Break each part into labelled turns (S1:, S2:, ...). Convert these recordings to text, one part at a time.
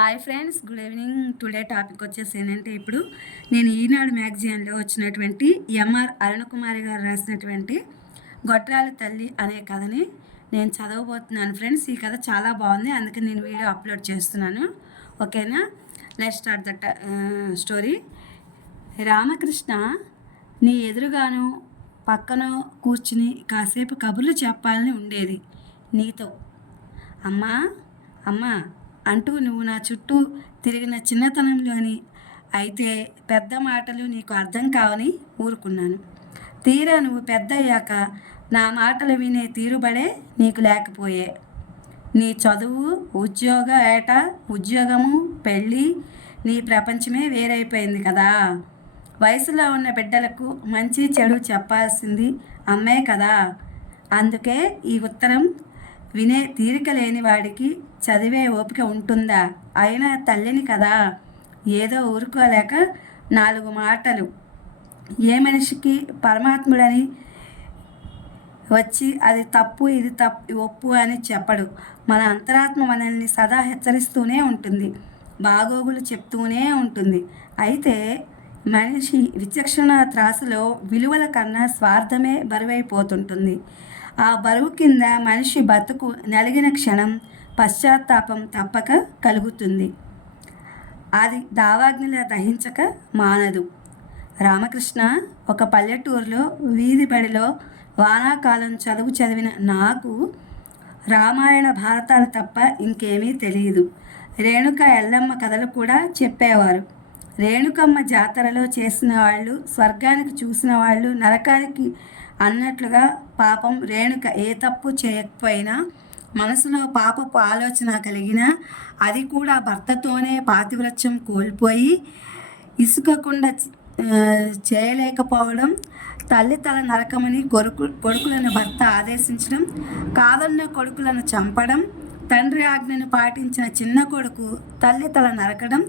S1: Hi friends good evening. Today topic వచ్చేసి ఏంటంటే ఇప్పుడు నేను ఈనాడు మ్యాగజైన్లో వచ్చినటువంటి ఎంఆర్ అరుణకుమారి గారు రాసినటువంటి గొట్రాల తల్లి అనే కథని నేను చదవబోతున్నాను ఫ్రెండ్స్. ఈ కథ చాలా బాగుంది. అందుకే నేను వీడియో అప్లోడ్ చేస్తున్నాను. ఓకేనా? Let start that story. Ramakrishna నీ ఎదురుగాను పక్కన కూర్చుని కాసేపు కబుర్లు చెప్పాలని ఉండేది నీతో. అమ్మా అమ్మా అంటూ నువ్వు నా చుట్టూ తిరిగిన చిన్నతనంలోని అయితే పెద్ద మాటలు నీకు అర్థం కావని ఊరుకున్నాను. తీరా నువ్వు పెద్ద అయ్యాక నా మాటలు వినే తీరుబడే నీకు లేకపోయే. నీ చదువు ఉద్యోగ ఏట ఉద్యోగము పెళ్ళి నీ ప్రపంచమే వేరైపోయింది కదా. వయసులో ఉన్న బిడ్డలకు మంచి చెడు చెప్పాల్సింది అమ్మే కదా. అందుకే ఈ ఉత్తరం వినే తీరిక లేని వాడికి చదివే ఓపిక ఉంటుందా? అయినా తల్లిని కదా? ఏదో ఊరుకోలేక నాలుగు మాటలు. ఏ మనిషికి పరమాత్ముడని వచ్చి అది తప్పు ఇది తప్పు ఒప్పు అని చెప్పడు. మన అంతరాత్మ మనల్ని సదా హెచ్చరిస్తూనే ఉంటుంది. బాగోగులు చెప్తూనే ఉంటుంది. అయితే మనిషి విచక్షణ త్రాసులో విలువల కన్నా స్వార్థమే బరువైపోతుంటుంది. ఆ బరువు కింద మనిషి బతుకు నలిగిన క్షణం పశ్చాత్తాపం తప్పక కలుగుతుంది. అది దావాగ్నిలా దహించక మానదు. రామకృష్ణ ఒక పల్లెటూరులో వీధి బడిలో వానాకాలం చదువు చదివిన నాకు రామాయణ భారతాలు తప్ప ఇంకేమీ తెలియదు. రేణుక ఎల్లమ్మ కథలు కూడా చెప్పేవారు. రేణుకమ్మ జాతరలో చేసిన వాళ్ళు స్వర్గానికి చూసిన వాళ్ళు నరకానికి అన్నట్లుగా పాపం రేణుక ఏ తప్పు చేయకపోయినా మనసులో పాపపు ఆలోచన కలిగినా అది కూడా భర్తతోనే పాతివ్రత్యం కోల్పోయి ఇసుకకుండా చేయలేకపోవడం తల్లి తల నరకమని కొడుకు కొడుకులను భర్త ఆదేశించడం కాదన్న కొడుకులను చంపడం తండ్రి ఆజ్ఞను పాటించిన చిన్న కొడుకు తల్లి తల నరకడం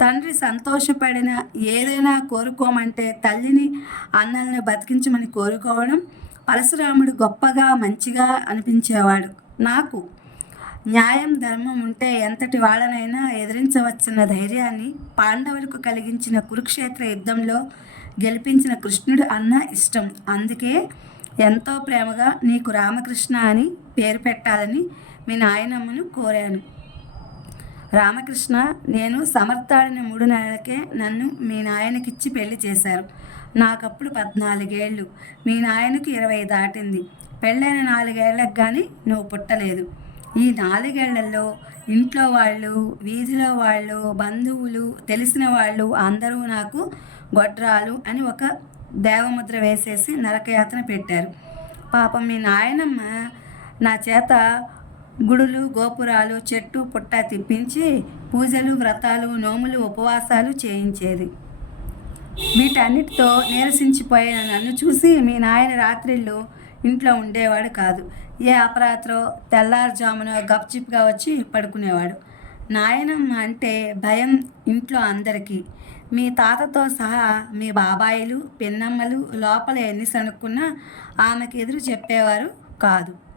S1: తండ్రి సంతోషపడిన ఏదైనా కోరుకోమంటే తల్లిని అన్నల్ని బతికించమని కోరుకోవడం పరశురాముడు గొప్పగా మంచిగా అనిపించేవాడు. నాకు న్యాయం ధర్మం ఉంటే ఎంతటి వాళ్ళనైనా ఎదిరించవచ్చన్న ధైర్యాన్ని పాండవులకు కలిగించిన కురుక్షేత్ర యుద్ధంలో గెలిపించిన కృష్ణుడు అన్న ఇష్టం. అందుకే ఎంతో ప్రేమగా నీకు రామకృష్ణ అని పేరు పెట్టాలని మీ నాయనమ్మను కోరాను. రామకృష్ణ నేను సమర్థాడిన మూడు నెలలకే నన్ను మీ నాయనకిచ్చి పెళ్ళి చేశారు. నాకప్పుడు పద్నాలుగేళ్ళు. మీ నాయనకు ఇరవై దాటింది. పెళ్ళైన నాలుగేళ్ళకు కానీ నువ్వు పుట్టలేదు. ఈ నాలుగేళ్ళలో ఇంట్లో వాళ్ళు వీధిలో వాళ్ళు బంధువులు తెలిసిన వాళ్ళు అందరూ నాకు గొడ్రాలు అని ఒక దేవముద్ర వేసేసి నరకయాతన పెట్టారు. పాపం మీ నాయనమ్మ నా చేత గుడులు గోపురాలు చెట్టు పుట్ట తిప్పించి పూజలు వ్రతాలు నోములు ఉపవాసాలు చేయించేది. వీటన్నిటితో నీరసించిపోయిన నన్ను చూసి మీ నాయన రాత్రిళ్ళు ఇంట్లో ఉండేవాడు కాదు. ఏ అపరాత్రో తెల్లారుజామున గప్చిప్గా వచ్చి పడుకునేవాడు. నాయనమ్మ అంటే భయం ఇంట్లో అందరికీ. మీ తాతతో సహా మీ బాబాయిలు పిన్నమ్మలు లోపల ఎన్ని సనుక్కున్నా ఆమెకు ఎదురు చెప్పేవారు కాదు.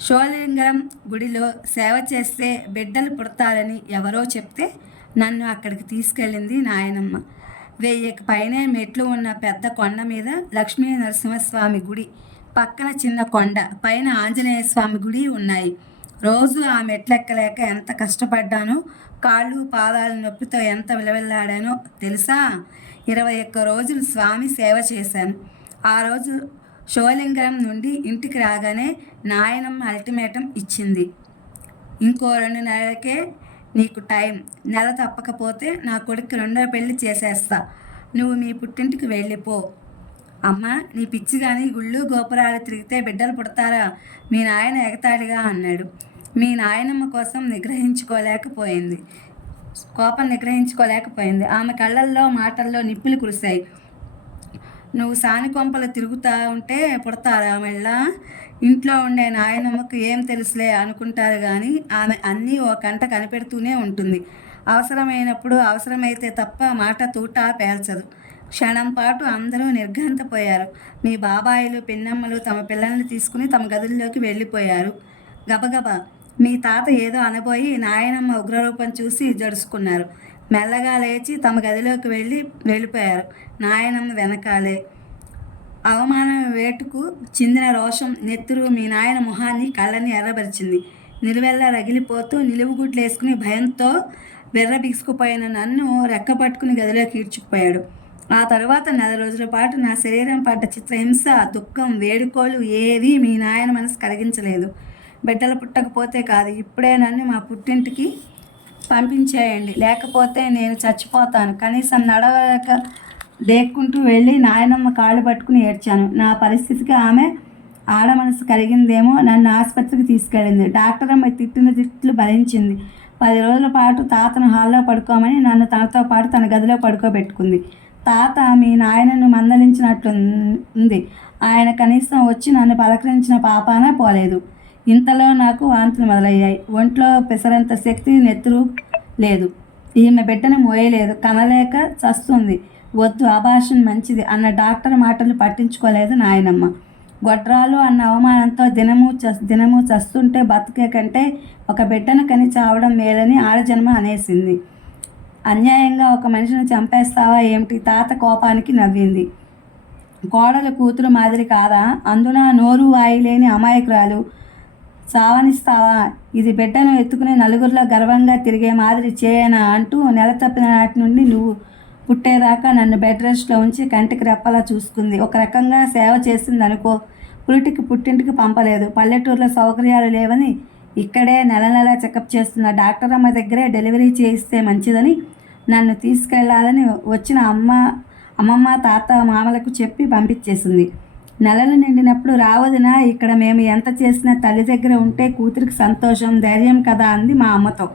S1: శోలింగరం గుడిలో సేవ చేస్తే బిడ్డలు పుడతారని ఎవరో చెప్తే నన్ను అక్కడికి తీసుకెళ్ళింది నాయనమ్మ. వెయ్యికి పైనే మెట్లు ఉన్న పెద్ద కొండ మీద లక్ష్మీ నరసింహస్వామి గుడి పక్కన చిన్న కొండ పైన ఆంజనేయ స్వామి గుడి ఉన్నాయి. రోజు ఆ మెట్లెక్కలేక ఎంత కష్టపడ్డానో కాళ్ళు పాదాలు నొప్పితో ఎంత విలవిల్లాడానో తెలుసా? ఇరవై ఒక్క రోజులు స్వామి సేవ చేశాను. ఆ రోజు షోలింగరం నుండి ఇంటికి రాగానే నాయనమ్మ అల్టిమేటం ఇచ్చింది. ఇంకో రెండు నెలలకే నీకు టైం నెల తప్పకపోతే నా కొడుకు రెండో పెళ్ళి చేసేస్తా. నువ్వు మీ పుట్టింటికి వెళ్ళిపో. అమ్మ నీ పిచ్చి కానీ గుళ్ళు గోపురాలు తిరిగితే బిడ్డలు పుడతారా? మీ నాయన ఎగతాడిగా అన్నాడు. మీ నాయనమ్మ కోసం నిగ్రహించుకోలేకపోయింది. కోపం నిగ్రహించుకోలేకపోయింది. ఆమె కళ్ళల్లో మాటల్లో నిప్పులు కురిశాయి. నువ్వు సాని కొంపలు తిరుగుతూ ఉంటే పుడతారా మళ్ళా? ఇంట్లో ఉండే నాయనమ్మకు ఏం తెలుసులే అనుకుంటారు కానీ ఆమె అన్నీ ఓ కంట కనిపెడుతూనే ఉంటుంది. అవసరమైనప్పుడు అవసరమైతే తప్ప మాట తూట పేల్చదు. క్షణం పాటు అందరూ నిర్ఘాంతపోయారు. మీ బాబాయిలు పిన్నమ్మలు తమ పిల్లల్ని తీసుకుని తమ గదుల్లోకి వెళ్ళిపోయారు. గబగబా మీ తాత ఏదో అనబోయి నాయనమ్మ ఉగ్రరూపం చూసి జడుచుకున్నారు. మెల్లగా లేచి తమ గదిలోకి వెళ్ళి వెళ్ళిపోయారు. నాయనమ్మ వెనకాలే. అవమానం వేటుకు చిందిన రోషం నెత్తురు మీ నాయన మొహాన్ని కళ్ళని ఎర్రబరిచింది. నిలువెల్లా రగిలిపోతూ నిలువుగుడ్లు వేసుకుని భయంతో బెర్ర బిగుసుకుపోయిన నన్ను రెక్క పట్టుకుని గదిలోకి ఈడ్చుకుపోయాడు. ఆ తర్వాత నెల రోజుల పాటు నా శరీరం పడ్డ చిత్రహింస దుఃఖం వేడుకోలు ఏవీ మీ నాయన మనసు కలిగించలేదు బిడ్డలు పుట్టకపోతే కాదు. ఇప్పుడే నన్ను మా పుట్టింటికి పంపించేయండి. లేకపోతే నేను చచ్చిపోతాను. కనీసం నడవలేక దేక్కుంటూ వెళ్ళి నాయనమ్మ కాళ్ళు పట్టుకుని ఏడ్చాను. నా పరిస్థితికి ఆమె ఆడ మనసు కలిగిందేమో నన్ను ఆసుపత్రికి తీసుకెళ్ళింది. డాక్టర్ అమ్మ తిట్టిన తిట్లు భరించింది. పది రోజుల పాటు తాతను హాల్లో పడుకోమని నన్ను తనతో పాటు తన గదిలో పడుకోబెట్టుకుంది. తాత మీ నాయనను మందలించినట్లు ఉంది ఆయన కనీసం వచ్చి నన్ను పలకరించిన పాపాన పోలేదు. ఇంతలో నాకు వాంతులు మొదలయ్యాయి. ఒంట్లో పెసరంత శక్తి నెత్తురు లేదు. ఈమె బిడ్డను మోయలేదు. కనలేక చస్తుంది. వద్దు అభాషణ మంచిది అన్న డాక్టర్ మాటలు పట్టించుకోలేదు నాయనమ్మ. గొడ్రాలు అన్న అవమానంతో దినము చస్ దినము చస్తుంటే బతికే కంటే ఒక బిడ్డను కని చావడం మేలని ఆడజన్మ అనేసింది. అన్యాయంగా ఒక మనిషిని చంపేస్తావా ఏమిటి? తాత కోపానికి నవ్వింది. కోడలు కూతురు మాదిరి కాదా? అందున నోరు వాయి లేని అమాయకురాలు. సావనిస్తావా? ఇది బిడ్డను ఎత్తుకుని నలుగురిలో గర్వంగా తిరిగే మాదిరి చేయనా అంటూ నెల తప్పిన నాటి నుండి నువ్వు పుట్టేదాకా నన్ను బెడ్ రెస్ట్లో ఉంచి కంటికి రెప్పలా చూసుకుంది. ఒక రకంగా సేవ చేసింది అనుకో పురిటికి పుట్టింటికి పంపలేదు. పల్లెటూరులో సౌకర్యాలు లేవని ఇక్కడే నెల నెల చెకప్ చేస్తున్న డాక్టర్ అమ్మ దగ్గరే డెలివరీ చేయిస్తే మంచిదని నన్ను తీసుకెళ్ళాలని వచ్చిన అమ్మ అమ్మమ్మ తాత మామలకు చెప్పి పంపించేసింది. నెలలు నిండినప్పుడు రావదినా ఇక్కడ మేము ఎంత చేసినా తల్లి దగ్గర ఉంటే కూతురికి సంతోషం ధైర్యం కదా అంది మా అమ్మతో.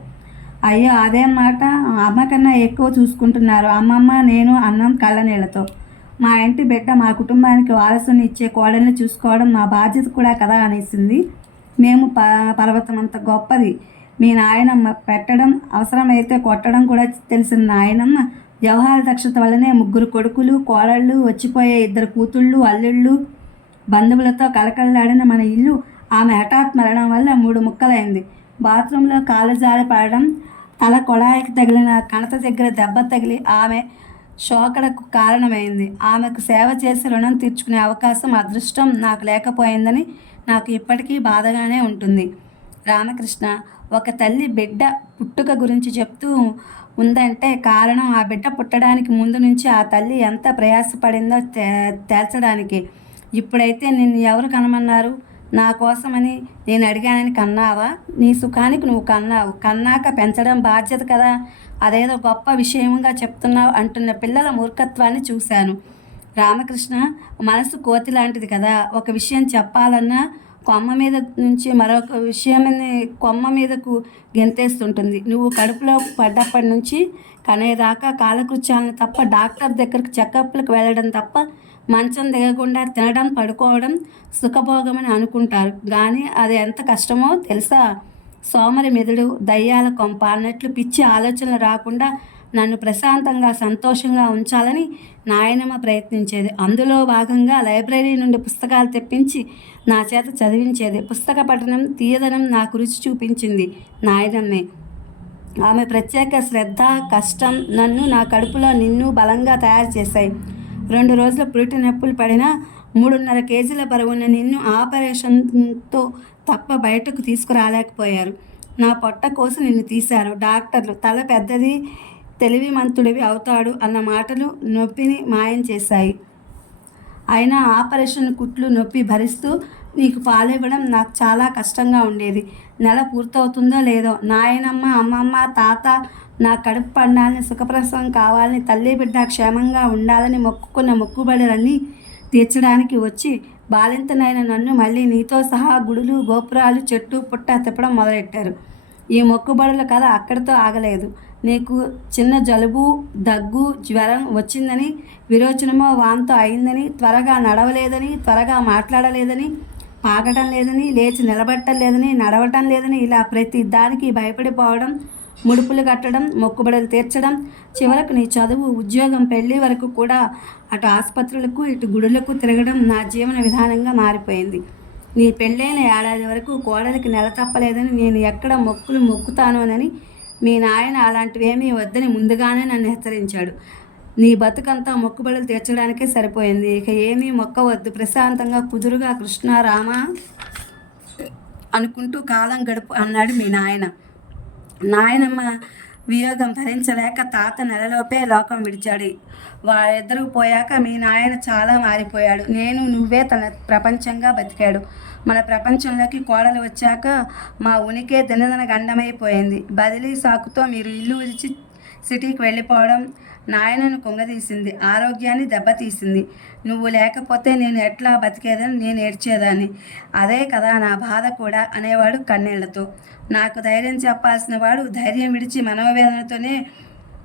S1: అయ్యో అదేం మాట అమ్మ కన్నా ఎక్కువ చూసుకుంటున్నారు. అమ్మమ్మ నేను అన్నం కళ్ళనీళ్ళతో. మా ఇంటి బిడ్డ మా కుటుంబానికి వారసుని ఇచ్చే కోడల్ని చూసుకోవడం మా బాధ్యత కూడా కదా అనేసింది. మేము ప పర్వతం అంత గొప్పది. మీ నాయనమ్మ పెట్టడం అవసరమైతే కొట్టడం కూడా తెలిసిన నాయనమ్మ వ్యవహార దక్షత వల్లనే ముగ్గురు కొడుకులు కోడళ్ళు వచ్చిపోయే ఇద్దరు కూతుళ్ళు అల్లుళ్ళు బంధువులతో కలకలలాడిన మన ఇల్లు ఆమె హఠాత్ మరణం వల్ల మూడు ముక్కలైంది. బాత్రూంలో కాలు జారి పడడం తల కొడాయికి తగిలిన కణత దగ్గర దెబ్బ తగిలి ఆమె శోకడకు కారణమైంది. ఆమెకు సేవ చేసి రుణం తీర్చుకునే అవకాశం అదృష్టం నాకు లేకపోయిందని నాకు ఇప్పటికీ బాధగానే ఉంటుంది. రామకృష్ణ ఒక తల్లి బిడ్డ పుట్టుక గురించి చెప్తూ ఉందంటే కారణం ఆ బిడ్డ పుట్టడానికి ముందు నుంచి ఆ తల్లి ఎంత ప్రయాసపడిందో తే తేల్చడానికి. ఇప్పుడైతే నిన్ను ఎవరు కనమన్నారు? నా కోసమని నేను అడిగానని కన్నావా? నీ సుఖానికి నువ్వు కన్నావు. కన్నాక పెంచడం బాధ్యత కదా. అదేదో గొప్ప విషయంగా చెప్తున్నావు అంటున్న పిల్లల మూర్ఖత్వాన్ని చూశాను. రామకృష్ణ మనసు కోతి లాంటిది కదా. ఒక విషయం చెప్పాలన్నా కొమ్మ మీద నుంచి మరొక విషయమని కొమ్మ మీదకు గెంతేస్తుంటుంది. నువ్వు కడుపులో పడ్డప్పటి నుంచి కనేదాకా కాలకృత్యాలను తప్ప డాక్టర్ దగ్గరకు చెకప్లకు వెళ్ళడం తప్ప మంచం దిగకుండా తినడం పడుకోవడం సుఖభోగమని అనుకుంటారు. కానీ అది ఎంత కష్టమో తెలుసా? సోమరి మెదడు దయ్యాల కొంప అన్నట్లు పిచ్చి ఆలోచనలు రాకుండా నన్ను ప్రశాంతంగా సంతోషంగా ఉంచాలని నాయనమ్మ ప్రయత్నించేది. అందులో భాగంగా లైబ్రరీ నుండి పుస్తకాలు తెప్పించి నా చేత చదివించేది. పుస్తక పఠనం తీయదనం నాకు రుచి చూపించింది నాయనమ్మే. ఆమె ప్రత్యేక శ్రద్ధ కష్టం నన్ను నా కడుపులో నిన్ను బలంగా తయారు చేశాయి. రెండు రోజుల పురిటి నొప్పులు పడినా మూడున్నర కేజీల బరువున్న నిన్ను ఆపరేషన్తో తప్ప బయటకు తీసుకురాలేకపోయారు. నా పొట్ట కోసి నిన్ను తీశారు. డాక్టర్లు తల పెద్దది తెలివిమంతుడివి అవుతాడు అన్న మాటలు నొప్పిని మాయం చేశాయి. అయినా ఆపరేషన్ కుట్లు నొప్పి భరిస్తూ నీకు పాలివ్వడం నాకు చాలా కష్టంగా ఉండేది. నెల పూర్తవుతుందో లేదో నాయనమ్మ అమ్మమ్మ తాత నా కడుపు పండాలని సుఖప్రసవం కావాలని తల్లి బిడ్డ క్షేమంగా ఉండాలని మొక్కుకున్న మొక్కుబడులన్నీ తీర్చడానికి వచ్చి బాలింతనైన నన్ను మళ్ళీ నీతో సహా గుడులు గోపురాలు చెట్టు పుట్ట తిప్పడం మొదలెట్టారు. ఈ మొక్కుబడుల కథ అక్కడితో ఆగలేదు. నీకు చిన్న జలుబు దగ్గు జ్వరం వచ్చిందని విరోచనమో వాంతో అయిందని త్వరగా నడవలేదని త్వరగా మాట్లాడలేదని పాకటం లేదని లేచి నిలబట్టం లేదని నడవటం లేదని ఇలా ప్రతి దానికి భయపడిపోవడం ముడుపులు కట్టడం మొక్కుబడులు తీర్చడం చివరకు నీ చదువు ఉద్యోగం పెళ్ళి వరకు కూడా అటు ఆసుపత్రులకు ఇటు గుడులకు తిరగడం నా జీవన విధానంగా మారిపోయింది. నీ పెళ్ళైన ఏడాది వరకు కోడలికి నెల తప్పలేదని నేను ఎక్కడ మొక్కులు మొక్కుతానోనని మీ నాయన అలాంటివేమీ వద్దని ముందుగానే నన్ను హెచ్చరించాడు. నీ బతుకంతా మొక్కుబడులు తీర్చడానికే సరిపోయింది. ఇక ఏమీ మొక్కవద్దు. ప్రశాంతంగా కుదురుగా కృష్ణ రామ అనుకుంటూ కాలం గడుపు అన్నాడు మీ నాయన. నాయనమ్మ వియోగం భరించలేక తాత నెలలోపే లోకం విడిచాడు. వారిద్దరూ పోయాక మీ నాయన చాలా మారిపోయాడు. నేను నువ్వే తన ప్రపంచంగా బతికాడు. మన ప్రపంచంలోకి కోడలు వచ్చాక మా ఉనికే దినదిన గండమైపోయింది. బదిలీ సాకుతో మీరు ఇల్లు విడిచి సిటీకి వెళ్ళిపోవడం నాయనను కుంగదీసింది. ఆరోగ్యాన్ని దెబ్బతీసింది. నువ్వు లేకపోతే నేను ఎట్లా బతికేదని నేను ఏడ్చేదాన్ని. అదే కదా నా బాధ కూడా అనేవాడు కన్నీళ్ళతో. నాకు ధైర్యం చెప్పాల్సిన వాడు ధైర్యం విడిచి మనోవేదనతోనే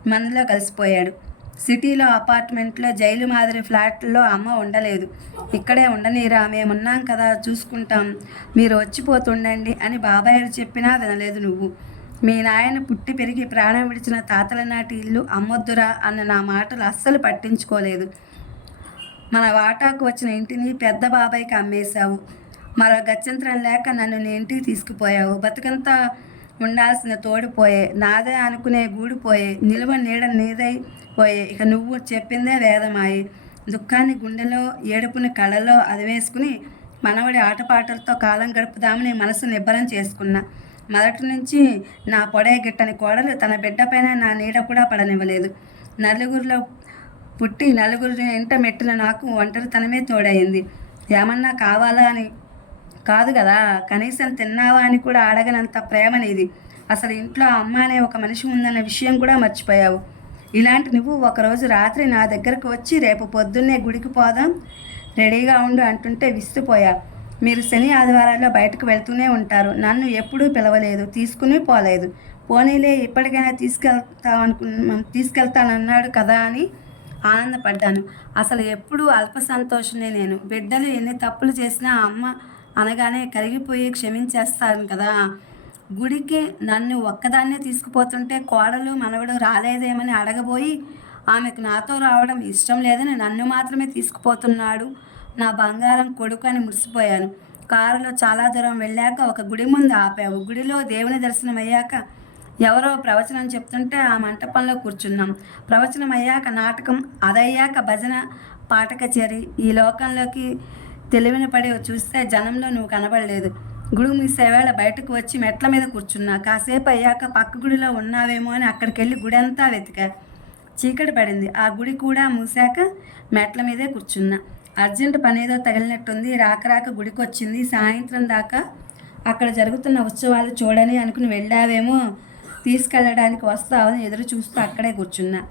S1: మనలో కలిసిపోయాడు. సిటీలో అపార్ట్మెంట్లో జైలు మాదిరి ఫ్లాట్లో అమ్మ ఉండలేదు. ఇక్కడే ఉండనీరా మేమున్నాం కదా చూసుకుంటాం. మీరు వచ్చిపోతుండండి అని బాబాయ్ చెప్పినా వినలేదు నువ్వు. మీ నాయన పుట్టి పెరిగి ప్రాణం విడిచిన తాతల నాటి ఇల్లు అమ్మొద్దురా అన్న నా మాటలు అస్సలు పట్టించుకోలేదు. మన వాటాకు వచ్చిన ఇంటిని పెద్ద బాబాయ్కి అమ్మేశావు. మరో గత్యంతరం లేక నన్ను నీ ఇంటికి తీసుకుపోయావు. బతుకంతా ఉండాల్సిన తోడిపోయే నాదే అనుకునే గూడిపోయే నిలువ నీడ నీదై పోయి ఇక నువ్వు చెప్పిందే వేదమాయి. దుఃఖాన్ని గుండెలో ఏడుపుని కళలో అదివేసుకుని మనవడి ఆటపాటలతో కాలం గడుపుదామని మనసు నిబ్బరం చేసుకున్నా. మొదటి నుంచి నా పొడే గిట్టని కోడలు తన బిడ్డపైన నా నీడ కూడా పడనివ్వలేదు. నలుగురిలో పుట్టి నలుగురిని ఎంట మెట్టిన నాకు ఒంటరితనమే తోడైంది ఏమన్నా కావాలా అని కాదు కదా కనీసం తిన్నావా అని కూడా అడగనంత ప్రేమ నీది. అసలు ఇంట్లో అమ్మ అనే ఒక మనిషి ఉందన్న విషయం కూడా మర్చిపోయావు. ఇలాంటి నువ్వు ఒకరోజు రాత్రి నా దగ్గరకు వచ్చి రేపు పొద్దున్నే గుడికి పోదాం రెడీగా ఉండు అంటుంటే విస్తుపోయా. మీరు శని ఆదివారాల్లో బయటకు వెళ్తూనే ఉంటారు. నన్ను ఎప్పుడూ పిలవలేదు తీసుకుని పోలేదు. పోనీలే ఇప్పటికైనా తీసుకెళ్తామనుకు తీసుకెళ్తానన్నాడు కదా అని ఆనందపడ్డాను. అసలు ఎప్పుడూ అల్ప సంతోషమే నేను. బిడ్డలు ఎన్ని తప్పులు చేసినా అమ్మ అనగానే కరిగిపోయి క్షమించేస్తాను కదా. గుడికి నన్ను ఒక్కదాన్నే తీసుకుపోతుంటే కోడలు మనవడు రాలేదేమని అడగబోయి ఆమెకు నాతో రావడం ఇష్టం లేదని నన్ను మాత్రమే తీసుకుపోతున్నాడు. నా బంగారం కొడుకు అని మురిసిపోయాను. కారులో చాలా దూరం వెళ్ళాక ఒక గుడి ముందు ఆపావు. గుడిలో దేవుని దర్శనం అయ్యాక ఎవరో ప్రవచనం చెప్తుంటే ఆ మంటపంలో కూర్చున్నాం. ప్రవచనం అయ్యాక నాటకం అదయ్యాక భజన పాట కచేరి ఈ లోకంలోకి తెలివిన పడి చూస్తే జనంలో నువ్వు కనబడలేదు. గుడి మూసేవేళ బయటకు వచ్చి మెట్ల మీద కూర్చున్నా. కాసేపు అయ్యాక పక్క గుడిలో ఉన్నావేమో అని అక్కడికి వెళ్ళి గుడి అంతా వెతికా. చీకటి పడింది. ఆ గుడి కూడా మూసాక మెట్ల మీదే కూర్చున్నా. అర్జెంట్ పనేదో తగిలినట్టుంది. రాక రాక గుడికి వచ్చింది సాయంత్రం దాకా అక్కడ జరుగుతున్న ఉత్సవాలు చూడని అనుకుని వెళ్ళావేమో తీసుకెళ్ళడానికి వస్తావని ఎదురు చూస్తూ అక్కడే కూర్చున్నా.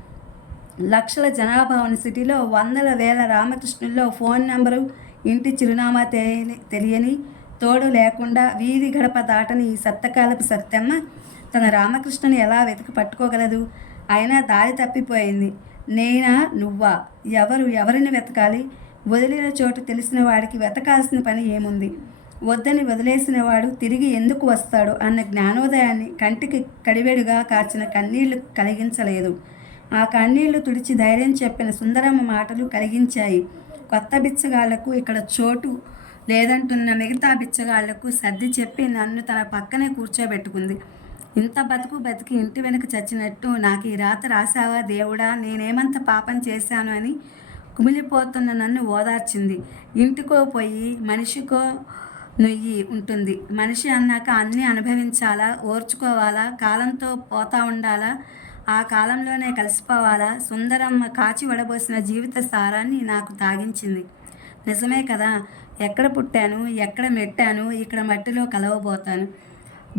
S1: లక్షల జనాభా ఉన్న సిటీలో వందల వేల రామకృష్ణుల్లో ఫోన్ నెంబరు ఇంటి చిరునామా తెలియని తెలియని తోడు లేకుండా వీధి గడప దాటని ఈ సత్తకాలపు సత్యమ్మ తన రామకృష్ణని ఎలా వెతికి పట్టుకోగలదు? అయినా దారి తప్పిపోయింది. నేనా? నువ్వా? ఎవరు? ఎవరిని వెతకాలి? వదిలిన చోటు తెలిసిన వాడికి వెతకాల్సిన పని ఏముంది? వద్దని వదిలేసిన వాడు తిరిగి ఎందుకు వస్తాడు? అన్న జ్ఞానోదయాన్ని కంటికి కడివేడుగా కాచిన కన్నీళ్ళు కలిగించలేదు. ఆ కన్నీళ్ళు తుడిచి ధైర్యం చెప్పిన సుందరమ్మ మాటలు కలిగించాయి. కొత్త బిచ్చగాళ్ళకు ఇక్కడ చోటు లేదంటున్న మిగతా బిచ్చగాళ్ళకు సర్ది చెప్పి నన్ను తన పక్కనే కూర్చోబెట్టుకుంది. ఇంత బతుకు బతికి ఇంటి వెనుక చచ్చినట్టు నాకు ఈ రాత రాసావా దేవుడా? నేనేమంత పాపం చేశాను అని కుమిలిపోతున్న నన్ను ఓదార్చింది. ఇంటికో పోయి మనిషికో నుయ్యి ఉంటుంది. మనిషి అన్నాక అన్నీ అనుభవించాలా? ఓర్చుకోవాలా? కాలంతో పోతా ఉండాలా? ఆ కాలంలోనే కలిసిపోవాలా? సుందరమ్మ కాచి వడబోసిన జీవిత సారాన్ని నాకు తాగించింది. నిజమే కదా. ఎక్కడ పుట్టాను ఎక్కడ మెట్టాను ఇక్కడ మట్టిలో కలవబోతాను.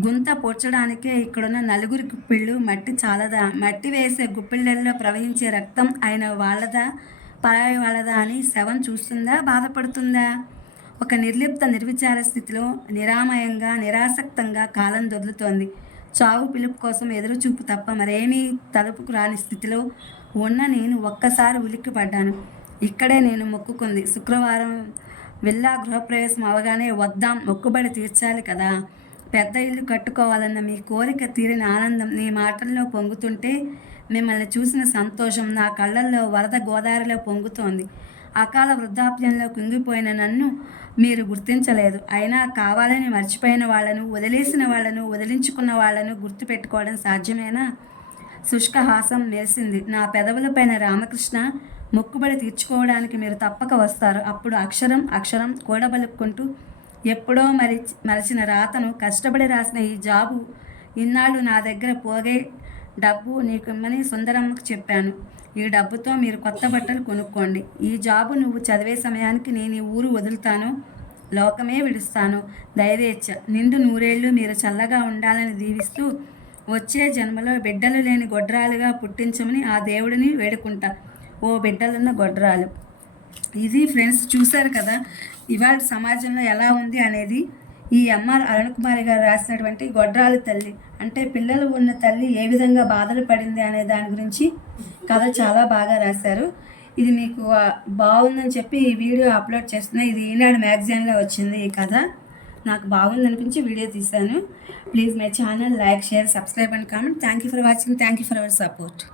S1: గుంత పూడ్చడానికే ఇక్కడున్న నలుగురి గుప్పిళ్ళు మట్టి చాలదా? మట్టి వేసే గుప్పిళ్ళల్లో ప్రవహించే రక్తం అయిన వాళ్ళదా? పరాయి వాళ్ళదా అని శవం చూస్తుందా? బాధపడుతుందా? ఒక నిర్లిప్త నిర్విచార స్థితిలో నిరామయంగా నిరాసక్తంగా కాలం దొదులుతోంది చావు పిలుపు కోసం ఎదురుచూపు తప్ప మరేమీ తలుపుకు రాని స్థితిలో ఉన్న నేను ఒక్కసారి ఉలిక్కి పడ్డాను ఇక్కడే నేను మొక్కుకుంది. శుక్రవారం వెళ్ళా గృహప్రవేశం అవగానే వద్దాం మొక్కుబడి తీర్చాలి కదా. పెద్ద ఇల్లు కట్టుకోవాలన్న మీ కోరిక తీరిన ఆనందం నీ మాటల్లో పొంగుతుంటే మిమ్మల్ని చూసిన సంతోషం నా కళ్ళల్లో వరద గోదావరిలో పొంగుతోంది. అకాల వృద్ధాప్యంలో కుంగిపోయిన నన్ను మీరు గుర్తించలేదు. అయినా కావాలని మర్చిపోయిన వాళ్ళను వదిలేసిన వాళ్ళను వదిలించుకున్న వాళ్ళను గుర్తుపెట్టుకోవడం సాధ్యమేనా? శుష్కహాసం మెరిసింది నా పెదవులపైన రామకృష్ణ మొక్కుబడి తీర్చుకోవడానికి మీరు తప్పక వస్తారు. అప్పుడు అక్షరం అక్షరం కూడబలుక్కుంటూ ఎప్పుడో మరి మరచిన రాతను కష్టపడి రాసిన ఈ జాబు ఇన్నాళ్ళు నా దగ్గర పోగే డబ్బు నీకు ఇమ్మని సుందరమ్మకు చెప్పాను. ఈ డబ్బుతో మీరు కొత్త బట్టలు కొనుక్కోండి. ఈ జాబు నువ్వు చదివే సమయానికి నేను ఈ ఊరు వదులుతాను. లోకమే విడుస్తాను. దయవేచ్ఛ నిండు నూరేళ్ళు మీరు చల్లగా ఉండాలని దీవిస్తూ వచ్చే జన్మలో బిడ్డలు లేని గొడ్రాలుగా పుట్టించమని ఆ దేవుడిని వేడుకుంటా. ఓ బిడ్డలున్న గొడ్రాలు. ఇది ఫ్రెండ్స్ చూశారు కదా ఇవాళ సమాజంలో ఎలా ఉంది అనేది ఈ ఎంఆర్ అరుణ్ కుమారి గారు రాసినటువంటి గొడ్రాలు తల్లి. అంటే పిల్లలు ఉన్న తల్లి ఏ విధంగా బాధలు పడింది అనే దాని గురించి కథ చాలా బాగా రాశారు. ఇది మీకు బాగుందని చెప్పి ఈ వీడియో అప్లోడ్ చేస్తున్నా. ఇది ఈనాడు మ్యాగజైన్లో వచ్చింది ఈ కథ. నాకు బాగుంది అనిపించి వీడియో తీశాను. Please my channel like share subscribe and comment. Thank you for watching. Thank you for our support.